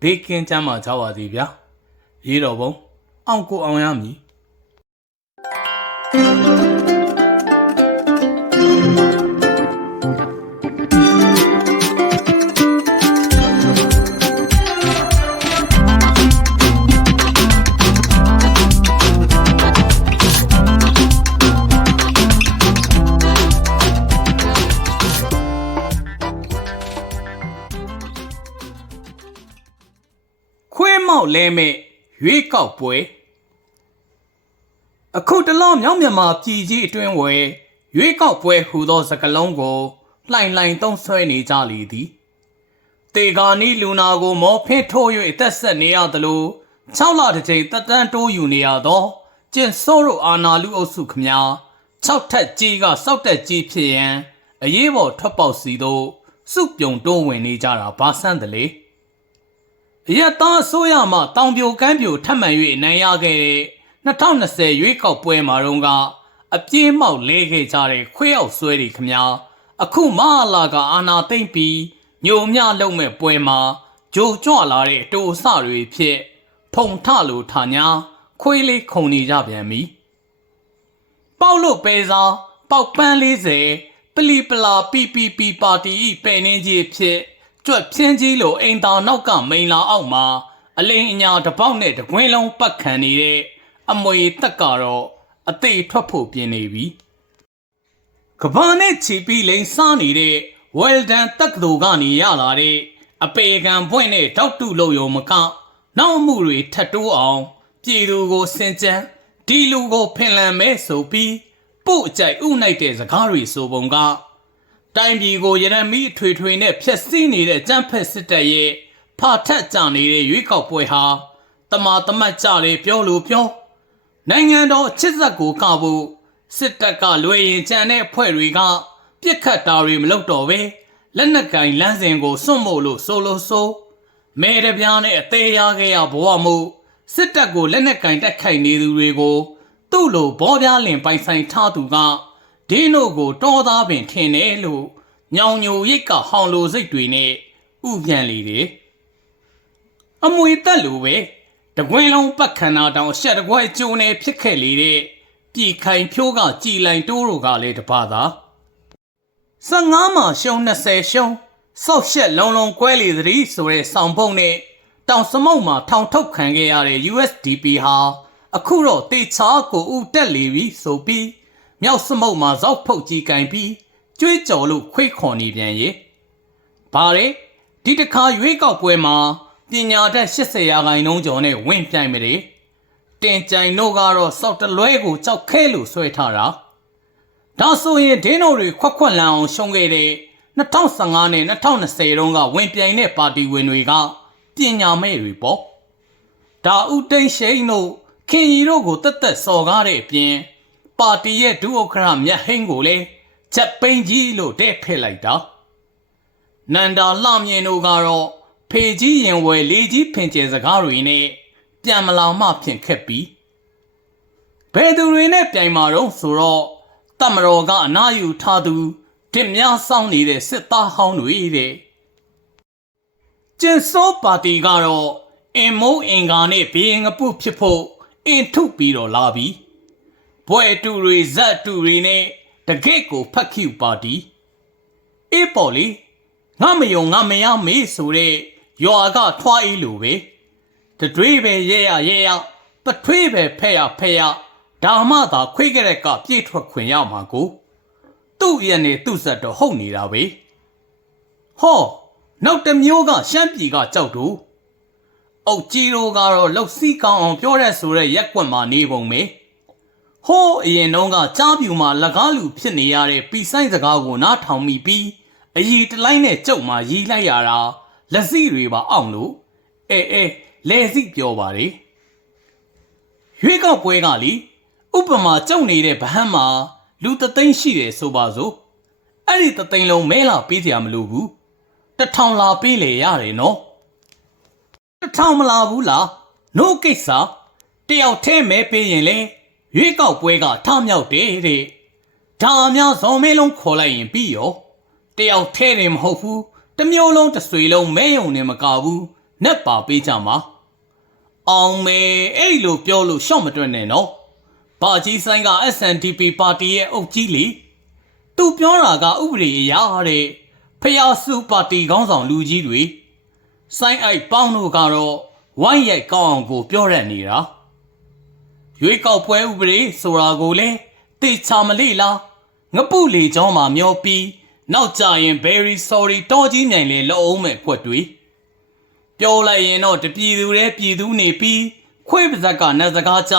ဘေးကင်းကြမှာကြပါစေဗျာရေးတော်ပုံအောင်ကိုအောင်ရမည် လဲမဲ့ရွေးကောက်ပွဲအခုတလောမြောက်မြန်မာပြည်ကြီးအတွင်းဝယ်ရွေးကောက်ပွဲဟူသောစကားလုံးကိုလှိုင်လှိုင်သုံးဆွဲနေကြလေသည်တေဂာနီလူနာကိုမော်ဖင်းထိုး၍အသက်ဆက်နေရသလို6လတစ်ချိန်တက်တန်းတိုးယူနေရသောကျင်စိုးတို့အာနာလူအုပ်စုခမညာ6ထက်ကြီးကစောက်တက်ကြီးဖြစ်ရန်အရေးပေါ်ထွက်ပေါက်စီသို့စုပြုံတိုးဝင်နေကြတာဘာဆန်းတလေ အရက်သားအစိုးရမှတောင်ပြိုကမ်းပြိုထပ်မံ၍နိုင်ရခဲ့တဲ့2020ရွေးကောက်ပွဲမှာတော့ကအပြေးမောက်လဲခဲ့ကြတဲ့ခွေးရောက်ဆွဲတွေခမညာအခုမဟာလာကအာနာသိမ့်ပြီးညိုမြလုံးမဲ့ပွဲမှာဂျိုကြွလာတဲ့အတူအဆတွေဖြစ်ဖုံထလိုထာညာခွေးလေးခုန်နေကြပြန်ပြီပေါက်လို့ပဲစားပေါက်ပန်း40ပလီပလာ PPP ပါတီဤပယ်နှင်းကြီးဖြစ် ကြွက်ဖြင်းကြီးလိုအိမ်တော်နောက်ကမိန်လာအောက်မှာအလိန်အညာတစ်ပေါက်နဲ့တကွင်းလုံးပတ်ခံနေတဲ့အမွေတက်ကတော့အသေးထွက်ဖို့ပြင်နေပြီကဘာနဲ့ချီပြီးလိန်စားနေတဲ့ဝယ်ဒန်တက်ကတူကနေရလာတဲ့အပေကံပွင့်တဲ့တောက်တူလို့ရုံမကနောက်အမှုတွေထတ်တိုးအောင် ပြည်သူကိုစင်ကြံဒီလူကိုဖင်လန်မဲဆိုပြီးပို့အကြိုက်ဥနိုင်တဲ့စကားတွေဆိုပုံက တိုင်းပြည်ကိုရရမီထွေထွေနဲ့ဖျက်ဆီးနေတဲ့ကြမ်းဖက်စစ်တပ်ရဲ့ဖာထက်ကြနေတဲ့ရွေးကောက်ပွဲဟာတမာတမတ်ကြတယ်ပြောလို့ပြောနိုင်ငံတော်ချစ်ဆက်ကိုကဖို့စစ်တပ်ကလွယ်ရင်ကြံတဲ့အဖွဲ့တွေကပြစ်ခတ်တာတွေမလုပ်တော့ပဲလက်နက်ကင်လမ်းစဉ်ကိုစွန့်မို့လို့ဆိုလို့ဆိုမဲတပြားနဲ့အသေးရခဲ့ရဘဝမှုစစ်တပ်ကိုလက်နက်ကင်တက်ခိုက်နေသူတွေကိုသူ့လိုဘောပြားလင်ပိုင်ဆိုင်ထားသူက ဒင်းတို့ကိုတော်သားပင်ထင်တယ်လို့ညောင်ညိုရိတ်ကဟောင်လိုစိတ်တွေနဲ့ဥပြန်လေတယ်အမွေတက်လိုပဲတကွင်းလုံးပတ်ခန္ဓာတောင်ရှက်တကွဲကျုံနေဖြစ်ခဲ့လေတဲ့ပြည်ခိုင်ဖြိုးကကြည်လိုင်တိုးတို့ကလည်းတပါသာ15မှာရှုံ20ရှုံဆောက်ရှက်လုံးလုံးကွဲလေသတိဆိုတဲ့ဆောင်းပုံနဲ့တောင်စမုတ်မှာထောင်ထုတ်ခံခဲ့ရတဲ့ USDP ဟာအခုတော့တေချာကိုဥတက်လေပြီဆိုပြီး မြောက်စမုတ်မှာဇောက်ဖုတ်ကြီးကင်ပြီးကြွေးကြော်လို့ခွေးခွန်နေပြန်ရေ။ဘာလဲဒီတစ်ခါရွေးကောက်ပွဲမှာပညာတတ်80ရာခိုင်နှုန်းကျော်နဲ့ဝင်ပြိုင်မတယ်။တင်ကြိုင်တို့ကတော့စောက်တလွဲကိုကြောက်ခဲလို့ဆွဲထားတာ။ဒါဆိုရင်ဒင်းတို့တွေခွက်ခွက်လန်အောင်ရှုံးခဲ့တဲ့2015နဲ့2020တုန်းကဝင်ပြိုင်တဲ့ပါတီဝင်တွေကပညာမဲ့တွေပေါ့။ဒါဥတိန်ရှိန်တို့ခင်ရီတို့ကိုတက်တက်စော်ကားတဲ့အပြင် ပါတီရဲ့ဒုဥက္ကဋ္ဌမြတ်ဟင်းကိုလည်းချက်ပိန်ကြီးလို့တဲ့ဖက်လိုက်တာနန္ဒာလှမြင်တို့ကတော့ဖေကြီးရင်ဝယ်လေးကြီးဖင်ကျဲစကားတွေနဲ့ပြန်မလောင်မှဖြင့်ခက်ပြီးဘယ်သူတွေနဲ့ပြိုင်မာတော့ဆိုတော့တမတော်ကအနာယူထားသူတင်များဆောင်နေတဲ့စစ်သားဟောင်းတွေတဲ့ကျင်စောပါတီကတော့အင်မိုးအင်ကာနဲ့ဘီရင်ငပုဖြစ်ဖို့အင်ထုတ်ပြီးတော့လာပြီ ဘွဲတူတွေဇက်တူတွေနဲ့တကယ့်ကိုဖက်ခိူပါတီအေးပေါ်လေငါမယုံငါမရမေးဆိုတဲ့ရွာကထွားအေးလိုပဲတတွေးပဲရဲရရဲရပထွေးပဲဖဲ့ရဖဲ့ရဒါမှသာခွေးကြတဲ့ကပြေးထွက်ခွင်ရမှာကိုသူ့ရဲ့နဲ့သူ့ဇက်တော့ဟုတ်နေတာပဲဟောနောက်တစ်မျိုးကရှမ်းပြည်ကကြောက်တူအုတ်ကြီးတို့ကတော့လှုပ်စီးကောင်းအောင်ပြောတဲ့ဆိုတဲ့ရက်ကွက်မှာနေပုံပဲ ဟိုးအရင်တုန်းကကြားပြူမှာလကားလူဖြစ်နေရတဲ့ပီဆိုင်စကားကိုနားထောင်မိပြီးအည်တလိုက်နဲ့ကြုတ်မှရီးလိုက်ရတာလက်စီတွေပါအောင်လို့အဲအဲလဲစီပြောပါတယ်ရွေးကောက်ပွဲကလေဥပမာကြုံနေတဲ့ဗဟန်းမှာလူသသိန်းရှိတယ်ဆိုပါစို့အဲ့ဒီသသိန်းလုံးမဲလာပေးစရာမလိုဘူးတစ်ထောင်လာပေးလေရတယ်နော်တစ်ထောင်မလာဘူးလား no ကိစ္စတယောက်ထဲမဲပေးရင်လေ ရွေးကောက်ပွဲကထမြောက်တယ်တဲ့ဒါအများဇော်မဲလုံးခေါ်လိုက်ရင်ပြီးရောတယောက်ထဲတယ်မဟုတ်ဘူးတစ်မျိုးလုံးတစ်ဆွေလုံးမဲယုံနေမကဘူးနက်ပါပေးကြမှာအောင်မဲအဲ့လိုပြောလို့ရှော့မတွက်နဲ့နော်ဘာကြီးဆိုင်က SNDP ပါတီရဲ့အုပ်ကြီးလီသူပြောတာကဥပဒေအရာတဲ့ဖျားစုပါတီခေါင်းဆောင်လူကြီးတွေစိုင်းအိုက်ပေါင်းတို့ကတော့ဝိုင်းရိုက်ကောင်းအောင်ကိုပြောရနေတာ ရွေးကောက်ပွဲဥပဒေဆိုတာကိုလေတေချာမလေးလားငပုလေကျောင်းမှာမျောပြီးနောက်ကြရင် very sorry တော်ကြီးမြိုင်လေလောအောင်မဲ့ကွက်တွေပြောလိုက်ရင်တော့တပြည်သူတဲ့ပြည်သူနေပြီးခွေးပါဇက်ကနတ်စကားကြ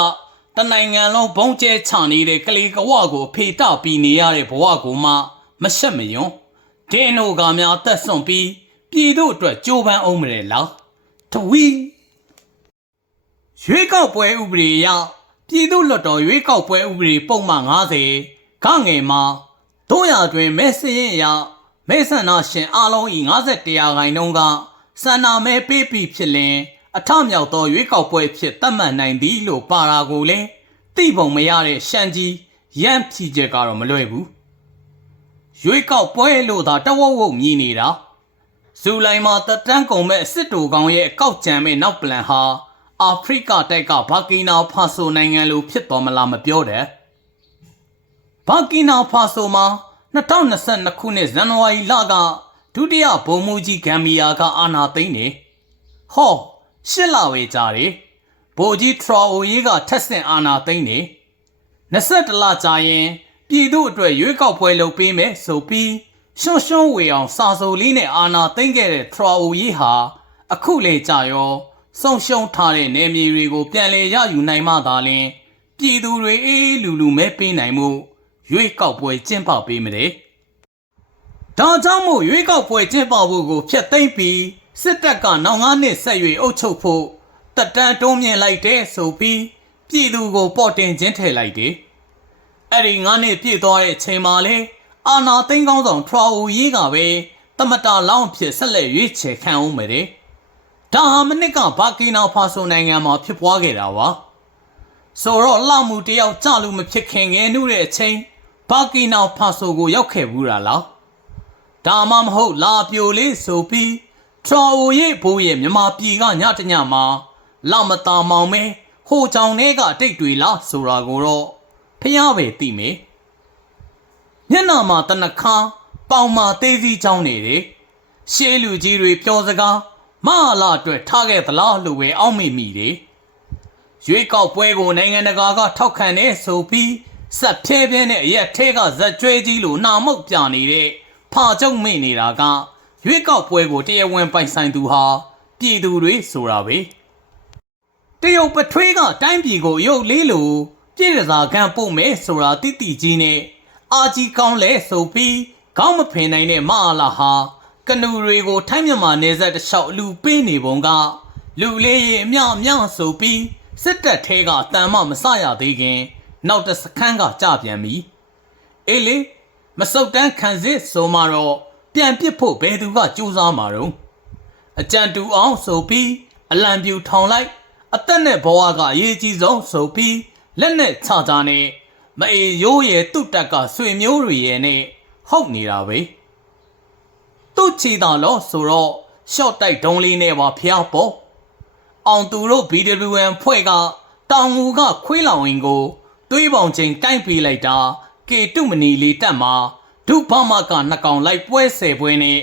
တနိုင်ငံလုံးဘုံကျဲချနေတဲ့ကလေးကဝကိုဖေတပြီးနေရတဲ့ဘဝကိုမှမရှက်မယွန်းဒင်းတို့ကများတက်ဆွန့်ပြီးပြည်သူအတွက်ကြိုးပမ်းအောင်မလဲလားတဝီရွေးကောက်ပွဲဥပဒေအရ ပြည်သူ့လွှတ်တော်ရွေးကောက်ပွဲဥပဒေပုံမှန်90ခငယ်မှာတို့ရတွင်မဲစရင်အရမဲဆန္ဒရှင်အလုံးဤ51ရာခိုင်နှုန်းကစန္ဒမဲပေးပြီးဖြစ်လင်အထမြောက်သောရွေးကောက်ပွဲဖြစ်သတ်မှတ်နိုင်သည်လို့ပါရာကိုလည်းသိပုံမရတဲ့ရှမ်းကြီးရမ်းဖြီချက်ကတော့မလွယ်ဘူးရွေးကောက်ပွဲလို့သာတဝုတ်ဝုတ်မြည်နေတာဇူလိုင်မှာတတန်းကုန်မဲ့စစ်တူကောင်ရဲ့အကောက်ကြံမဲ့နောက်ပလန်ဟာ အာဖရိကတိုက်ကဘာကီနာဖာဆိုနိုင်ငံလိုဖြစ်သွားမလားမပြောတဲ့ဘာကီနာဖာဆိုမှာ2022ခုနှစ်ဇန်နဝါရီလကဒုတိယဗိုလ်မှူးကြီးဂမ်ဘီယာကအာဏာသိမ်းနေဟောရှစ်လဝေကြတယ်ဗိုလ်ကြီးထရာအိုရေးကထက်ဆင့်အာဏာသိမ်းနေ21လကြာရင်ပြည်သူအတွက်ရွေးကောက်ပွဲလုပ်ပေးမယ်ဆိုပြီးရှွန့်ရှွန့်ဝေအောင်စာဆိုလေးနဲ့အာဏာသိမ်းခဲ့တဲ့ထရာအိုရေးဟာအခုလေကြာရော ဆုံးရှုံးထားတဲ့နေမြေတွေကိုပြန်လည်ရယူနိုင်မှသာလျှင်ပြည်သူတွေအေးအေးလူလူမဲပေးနိုင်မှုရွေးကောက်ပွဲကျင်းပပေးမယ်တဲ့ဒါကြောင့်မို့ရွေးကောက်ပွဲကျင်းပဖို့ကိုဖျက်သိမ်းပြီးစစ်တပ်ကနောက်ငါးနှစ်ဆက်၍အုပ်ချုပ်ဖို့တက်တန်းတွန်းမြင်လိုက်တဲ့ဆိုပြီးပြည်သူကိုပေါ်တင်ချင်းထည့်လိုက်တယ်အဲ့ဒီငါးနှစ်ပြည့်သွားတဲ့ချိန်မှာလေအာနာသိန်းကောင်းဆောင်ထရာအိုရေးကပဲတမတာလောင်းဖြစ်ဆက်လက်ရွေးချယ်ခံအောင်မယ်တဲ့ ဒါဟာမနစ်ကဘာကီနာဖာဆိုနိုင်ငံမှာဖြစ်ပွားခဲ့တာပါဆိုတော့လှမှုတယောက်ကြလို့မဖြစ်ခင်ငယ်နှုတဲ့အချိန်ဘာကီနာဖာဆိုကိုရောက်ခဲ့ဘူးလားလားဒါမှမဟုတ်လာပြိုလေးဆိုပြီးထရာအိုရဲ့ဘိုးရဲ့မြမပြည်ကညတညမှာလောက်မတာမောင်မဲဟိုကြောင်တွေကတိတ်တွေလားဆိုတာကိုတော့ဖျားပဲသိမေမျက်နှာမှာတနခါပေါင်မာသေးစီးချောင်းနေတယ်ရှေးလူကြီးတွေပြောစကား မဟာလာအတွက်ထားခဲ့သလားလို့ပဲအောက်မေ့မိတယ်ရွေးကောက်ပွဲကိုနိုင်ငံတကာကထောက်ခံနေဆိုပြီးစက်ဖြဲပြဲနဲ့အရက်ထဲကဇက်ကျွဲကြီးလိုနာမုတ်ပြနေတဲ့ဖာကျုံမိတ်နေတာကရွေးကောက်ပွဲကိုတရားဝင်ပိုင်ဆိုင်သူဟာပြည်သူတွေဆိုတာပဲတရုတ်ပထွေးကတိုင်းပြည်ကိုရုပ်လေးလိုပြည်ရစာခံပို့မယ်ဆိုတာတိတိကြီးနဲ့အာကြီးကောင်းလဲဆိုပြီးခေါင်းမဖင်နိုင်တဲ့မအားလာဟာ ကနူတွေကိုထိုင်းမြန်မာနယ်စပ်တစ်လျှောက်လူပေးနေပုံကလူလေးရေအမြောက်အမြောက်ဆိုပြီးစစ်တပ်ထဲကတန်မမဆရသေးခင် နောက်တစ်စခန်းကကြပြန်ပြီအေးလေမစုတ်တန်းခံစစ်ဆိုမှတော့ပြန်ပစ်ဖို့ဘယ်သူကကြိုးစားမှာတော့အကြံတူအောင်ဆိုပြီးအလံပြူထောင်လိုက် အသက်နဲ့ဘဝကအရေးကြီးဆုံးဆိုပြီးလက်နဲ့ချချာနဲ့မအေရိုးရဲ့တုတ်တက်ကဆွေမျိုးတွေရဲ့နဲ့ဟုတ်နေတာပဲ သူ့ချီတာလို့ဆိုတော့ရှော့တိုက်ဒုံးလေးနဲ့ပါဖျားပေါ်အောင်သူတို့ BWN ဖွဲ့ကတောင်ငူကခွေးလောင်ရင်ကိုတွေးပေါင်ချိန်တိုက်ပေးလိုက်တာကေတုမနီလေးတက်မှာဒုဘမကနှစ်ကောင်လိုက်ပွဲဆယ်ပွဲနဲ့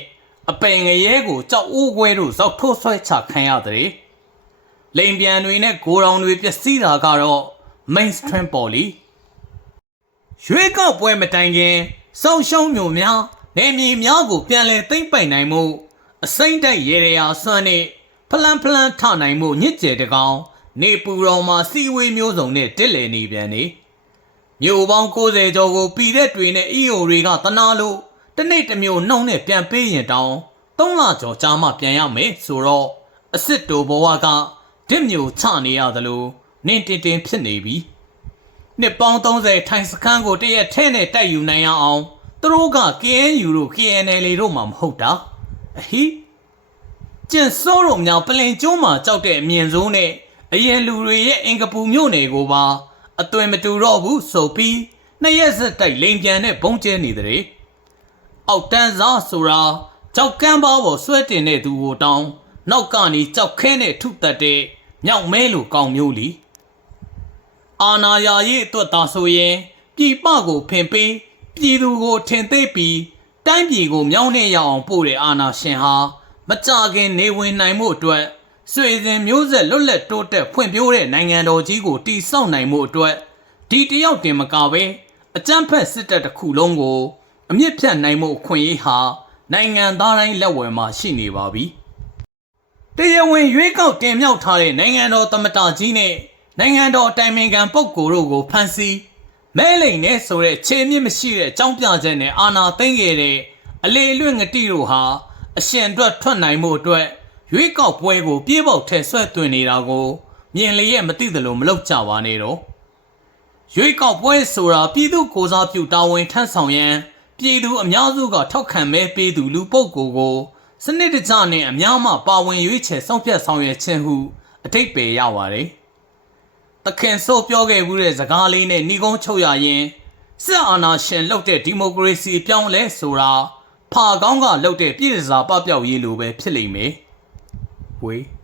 အပင်ငရဲကိုကြောက်အိုးခွဲတို့ဇောက်ထိုးဆွဲချခံရတဲ့လိန်ပြန်တွေနဲ့ဂိုရောင်တွေပျက်စီးတာကတော့ mainstream ပေါ်လီရွေးကောက်ပွဲမတိုင်ခင်စောင့်ရှုံးမျိုးများ နေမြေများကိုပြန်လည်သိမ့်ပိုင်နိုင်မှုအစိမ့်တိုက်ရေရာဆွမ်းနဲ့ဖလန်ဖလန်ထနိုင်မှုညစ်ကြဲတကောင်နေပူတော်မှာစီဝေးမျိုးစုံနဲ့တစ်လည်နေပြန်နေမြို့ပေါင်း90ကျော်ကိုပြည်တဲ့တွေနဲ့ EO တွေကတနာလို့တနေ့တစ်မျိုးနှုံနဲ့ပြန်ပေးရင်တောင်း3လကျော်ကြာမှပြန်ရမယ်ဆိုတော့အစ်စ်တူဘဝကတစ်မျိုးချနေရသလိုနင်းတင်တင်ဖြစ်နေပြီနှစ်ပေါင်း30ထိုင်စခန်းကိုတရက်ထဲနဲ့တိုက်ယူနိုင်ရအောင် သူတို့က KNU တို့ KNL တို့မှမဟုတ်တာအဟိကျင်စိုးတို့မြောင်ပလင်ကျိုးမှာကြောက်တဲ့အမြင်စိုးနဲ့အရင်လူတွေရဲ့အင်ကပူမြို့နယ်ကိုပါအသွင်မတူတော့ဘူးဆိုပြီးနှစ်ရက်ဆက်တိုက်လိန်ပြန်နဲ့ဘုံကျဲနေတဲ့အောက်တန်းစားဆိုတာကြောက်ကမ်းပါပေါ်ဆွဲတင်တဲ့သူကိုတောင်းနောက်ကနေကြောက်ခဲနဲ့ထုတက်တဲ့မြောက်မဲလိုကောင်းမျိုးလီအာနာယာရေးအတွက်သာဆိုရင်ပြည်ပကိုဖင်ပေး ပြည်သူကိုထင်သိပ်ပြီးတိုင်းပြည်ကိုမြောင်းနေရအောင်ပို့တဲ့အာနာရှင်ဟာမကြခင်နေဝင်နိုင်မှုအတွက်ဆွေစဉ်မျိုးဆက်လွတ်လပ်တိုးတက်ဖွံ့ဖြိုးတဲ့နိုင်ငံတော်ကြီးကိုတည်ဆောက်နိုင်မှုအတွက်ဒီတယောက်တင်မကပဲအကြမ်းဖက်စစ်တပ်တစ်ခုလုံးကို အမြင့်ဖြတ်နိုင်မှုအခွင့်အရေးဟာနိုင်ငံသားတိုင်းလက်ဝယ်မှာရှိနေပါပြီ။တရားဝင်ရွေးကောက်တင်မြှောက်ထားတဲ့နိုင်ငံတော်သမ္မတကြီးနဲ့နိုင်ငံတော်အတိုင်ပင်ခံပုဂ္ဂိုလ်တို့ကိုဖမ်းဆီး မဲလိန်နဲ့ဆိုတဲ့ခြေမြင့်မရှိတဲ့အကြောင်းပြချက်နဲ့အာဏာသိမ်းခဲ့တဲ့အလေလွင့်ငတိတို့ဟာအရှင်အတွက်ထွက်နိုင်မှုအတွက်ရွေးကောက်ပွဲကိုပြေးပေါက်ထဲဆွဲသွင်းနေတာကိုမြင်လျက်မသိသလိုမလုပ်ကြပါနဲ့တော့ရွေးကောက်ပွဲဆိုတာပြည်သူကိုယ်စားပြုတာဝန်ထမ်းဆောင်ရန်ပြည်သူအများစုကထောက်ခံမဲပေးသူလူပုဂ္ဂိုလ်ကိုစနစ်တကျနဲ့အများမှပါဝင်ရွေးချယ်ဆောင်ဖြတ်ဆောင်ရွက်ခြင်းဟုအထိပ္ပယ်ရပါတယ်။ တခင်ဆိုပြောခဲ့မှုတဲ့စကားလေးနဲ့ညီကုန်းချုပ်ရရင်စစ်အာဏာရှင်လှုပ်တဲ့ဒီမိုကရေစီအပြောင်းလဲဆိုတာဖာကောင်းကလှုပ်တဲ့ပြည်စစာပပျောက်ရေးလိုပဲဖြစ်လိမ့်မယ်။ဝေး